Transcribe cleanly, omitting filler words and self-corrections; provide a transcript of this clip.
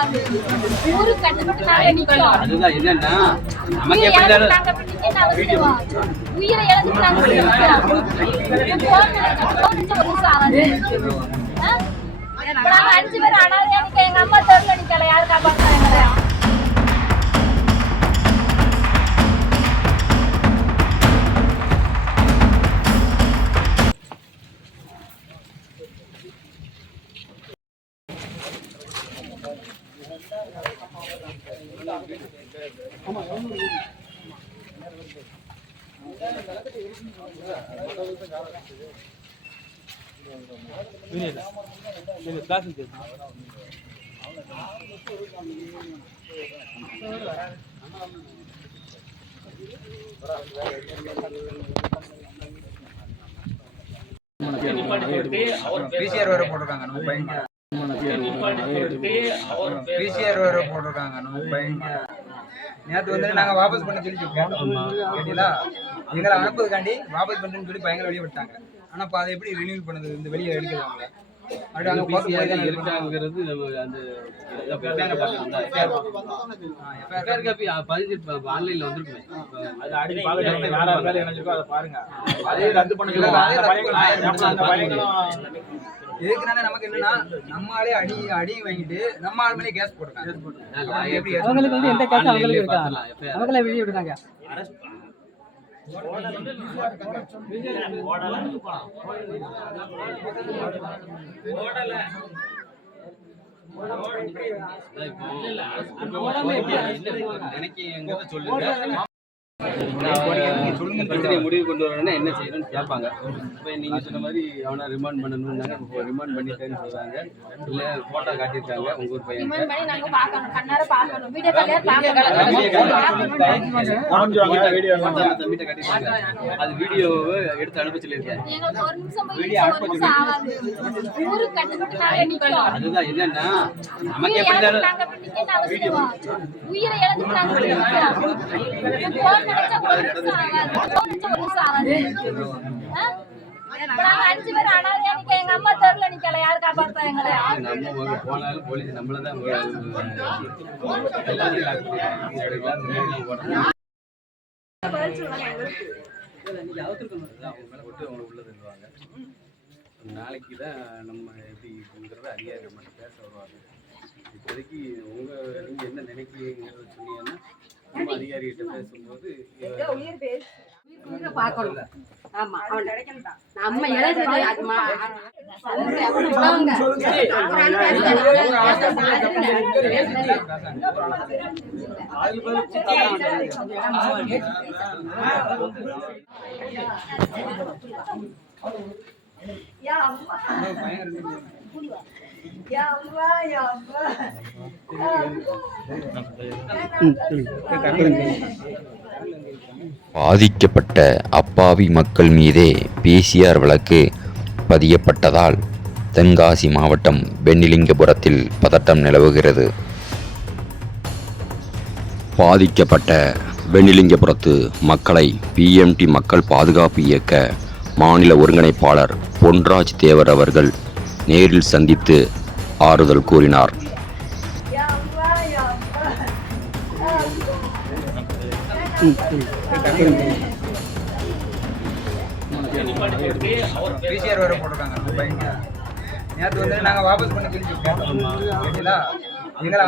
ஆகாது. ஊருக்கு கட்டுப்பட்டு நாங்க நிக்கிறோம். அதுதான் என்னன்னா நமக்கு உயிரை எப்படி இழந்துட்டாங்க அப்படின்னு அவசியமா? உயிரை இழந்துட்டாங்க நிக்கிறோம். போன் நினைச்சா ஒரு நிமிஷம் ஆகாது. இப்ப நாங்க 5 பேர் அனாதையா நிக்க, எங்க அம்மா தெருல நிக்கல, யாரு காப்பாத்துறாங்க? பிசிஆர் வேற போட்டிருக்காங்க நம்ம பையன். பிசிஆர் வேற போட்டிருக்காங்க நம்ம பையன். நேற்று வந்து நாங்க வாபஸ் பண்ண சொல்லி கேட்டீங்களா? எங்களை அனுப்புறதுக்காண்டி வாபஸ் பண்ணுன்னு சொல்லி பையங்களை வெளியே விட்டாங்க. ஆனா இப்ப அதை எப்படி ரினியூல் பண்ணது? இந்த வெளியே எடுக்கிறாங்க. இதுக்குனால நமக்கு என்னன்னா நம்மளே அடி வாங்கிட்டு நம்ம ஆள் மேலே கேஸ் போட்டுருக்காங்க. அவங்களுக்கு வந்து எந்த கேஸும் அவங்களுக்கு இருக்காங்க, அவங்கள வெளியே விடுறாங்க. சொல்லுங்க. முடிவு கொண்டு வரணும்னா என்ன செய்யணும்னு கேட்பாங்க. இப்போ நீங்க சொன்ன மாதிரி அவனை ரிமாண்ட் பண்ணணும்னாங்க. இப்போ ரிமாண்ட் பண்ணிட்டேன்னு சொல்றாங்க. இல்ல போட்டோ காட்டியிருக்காங்க உங்க ஊர் பையன். அது வீடியோவை எடுத்து அனுப்ப சொல்லியிருக்கேன். அதுதான் என்னன்னா நமக்கு எப்படி உயிரை இழந்துட்டாங்க. நாங்க 5 பேர் அனாதையா நிக்க, எங்க அம்மா தெருல நிக்கல, யாரு காப்பாத்துறாங்க? நம்ம போனாலும் போலீஸ் நம்மளதான் நாளைக்கு தான் நம்ம எப்படிங்கிறத அதிகாரி நம்ம பேச வருவாங்க. இப்போதைக்கு நீங்க என்ன நினைக்கிறீங்கிறத சொன்னீங்கன்னா நம்ம அதிகாரிகிட்ட பேசும்போது பார்க்கணும். ஆமா, நம்ம பாதிக்கப்பட்ட அப்பாவி மக்கள் மீதே பிசிஆர் வழக்கு பதியப்பட்டதால் தென்காசி மாவட்டம் பென்னிலிங்கபுரத்தில் பதட்டம் நிலவுகிறது. பாதிக்கப்பட்ட பென்னிலிங்கபுரத்து மக்களை பிஎம்டி மக்கள் பாதுகாப்பு இயக்க மாநில ஒருங்கிணைப்பாளர் பொன்ராஜ் தேவர் அவர்கள் நேரில் சந்தித்து ஆறுதல் கூறினார். பிசிஆர் வேற போட்டிருக்காங்க நம்ம பையன். நேற்று வந்து நாங்க வாபஸ் பண்ண சொல்லி கேட்டீங்களா? எங்களை